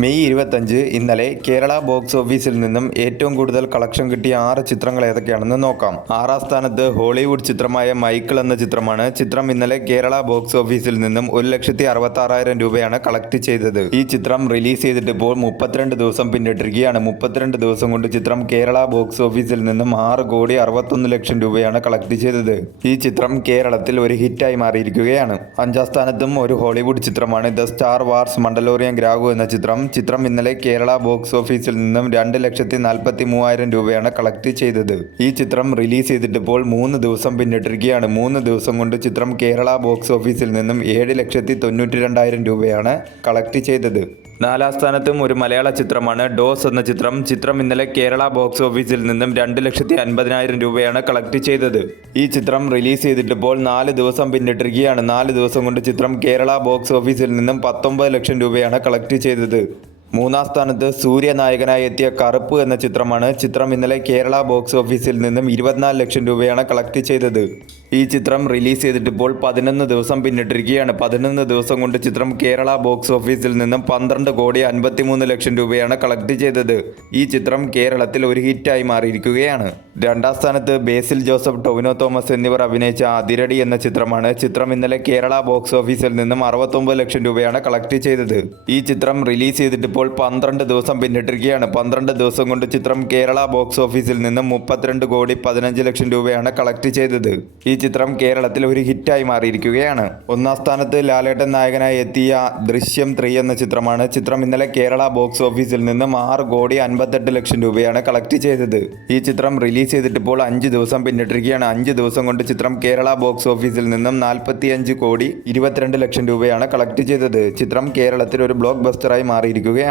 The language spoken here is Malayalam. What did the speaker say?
മെയ് 25 ഇന്നലെ കേരള ബോക്സ് ഓഫീസിൽ നിന്നും ഏറ്റവും കൂടുതൽ കളക്ഷൻ കിട്ടിയ 6 ചിത്രങ്ങൾ ഏതൊക്കെയാണെന്ന് നോക്കാം. 6ാം സ്ഥാനത്ത് ഹോളിവുഡ് ചിത്രമായ മൈക്കിൾ എന്ന ചിത്രമാണ്. ചിത്രം ഇന്നലെ കേരള ബോക്സ് ഓഫീസിൽ നിന്നും 1,66,000 രൂപയാണ് കളക്ട് ചെയ്തത്. ഈ ചിത്രം റിലീസ് ചെയ്തിട്ട് ഇപ്പോൾ 32 ദിവസം പിന്നിട്ടിരിക്കുകയാണ്. 32 ദിവസം കൊണ്ട് ചിത്രം കേരള ബോക്സ് ഓഫീസിൽ നിന്നും 6,61,00,000 രൂപയാണ് കളക്ട് ചെയ്തത്. ഈ ചിത്രം കേരളത്തിൽ ഒരു ഹിറ്റായി മാറിയിരിക്കുകയാണ്. 5ാം സ്ഥാനത്തും ഒരു ഹോളിവുഡ് ചിത്രമാണ് ദ സ്റ്റാർ വാർസ് മണ്ടലോറിയൻ ഗ്രാഗു എന്ന ചിത്രം ഇന്നലെ കേരള ബോക്സ് ഓഫീസിൽ നിന്നും 2,43,000 രൂപയാണ് കളക്ട് ചെയ്തത്. ഈ ചിത്രം റിലീസ് ചെയ്തിട്ടിപ്പോൾ 3 ദിവസം പിന്നിട്ടിരിക്കുകയാണ്. 3 ദിവസം കൊണ്ട് ചിത്രം കേരള ബോക്സ് ഓഫീസിൽ നിന്നും 7,92,000 രൂപയാണ് കളക്ട് ചെയ്തത്. 4ാം സ്ഥാനത്തും ഒരു മലയാള ചിത്രമാണ് ഡോസ് എന്ന ചിത്രം ഇന്നലെ കേരള ബോക്സ് ഓഫീസിൽ നിന്നും 2,50,000 രൂപയാണ് കളക്ട് ചെയ്തത്. ഈ ചിത്രം റിലീസ് ചെയ്തിട്ടിപ്പോൾ 4 ദിവസം പിന്നിട്ടിരിക്കുകയാണ്. 4 ദിവസം കൊണ്ട് ചിത്രം കേരള ബോക്സ് ഓഫീസിൽ നിന്നും 19 ലക്ഷം രൂപയാണ് കളക്ട് ചെയ്തത്. 3ാം സ്ഥാനത്ത് സൂര്യ നായകനായി എത്തിയ കറുപ്പ് എന്ന ചിത്രം ഇന്നലെ കേരള ബോക്സ് ഓഫീസിൽ നിന്നും 24 ലക്ഷം രൂപയാണ് കളക്ട് ചെയ്തത്. ഈ ചിത്രം റിലീസ് ചെയ്തിട്ടിപ്പോൾ 11 ദിവസം പിന്നിട്ടിരിക്കുകയാണ്. 11 ദിവസം കൊണ്ട് ചിത്രം കേരള ബോക്സ് ഓഫീസിൽ നിന്നും 12,53,00,000 രൂപയാണ് കളക്ട് ചെയ്തത്. ഈ ചിത്രം കേരളത്തിൽ ഒരു ഹിറ്റായി മാറിയിരിക്കുകയാണ്. 2ാം സ്ഥാനത്ത് ബേസിൽ ജോസഫ്, ടൊവിനോ തോമസ് എന്നിവർ അഭിനയിച്ച അതിരടി എന്ന ചിത്രമാണ്. ചിത്രം ഇന്നലെ കേരള ബോക്സ് ഓഫീസിൽ നിന്നും 69 ലക്ഷം രൂപയാണ് കളക്ട് ചെയ്തത്. ഈ ചിത്രം റിലീസ് ചെയ്തിട്ടിപ്പോൾ 12 ദിവസം പിന്നിട്ടിരിക്കുകയാണ്. 12 ദിവസം കൊണ്ട് ചിത്രം കേരള ബോക്സ് ഓഫീസിൽ നിന്നും 32,15,00,000 രൂപയാണ് കളക്ട് ചെയ്തത്. ഈ ചിത്രം കേരളത്തിൽ ഒരു ഹിറ്റായി മാറിയിരിക്കുകയാണ്. 1ാം സ്ഥാനത്ത് ലാലേട്ടൻ നായകനായി എത്തിയ ദൃശ്യം 3 എന്ന ചിത്രമാണ്. ചിത്രം ഇന്നലെ കേരള ബോക്സ് ഓഫീസിൽ നിന്നും 6,58,00,000 രൂപയാണ് കളക്ട് ചെയ്തത്. ഈ ചിത്രം റിലീസ് ചെയ്തിട്ടിപ്പോൾ 5 ദിവസം പിന്നിട്ടിരിക്കുകയാണ്. 5 ദിവസം കൊണ്ട് ചിത്രം കേരള ബോക്സ് ഓഫീസിൽ നിന്നും 45,22,00,000 രൂപയാണ് കളക്ട് ചെയ്തത്. ചിത്രം കേരളത്തിൽ ഒരു ബ്ലോക്ക് ബസ്റ്ററായി മാറിയിരിക്കുകയാണ്.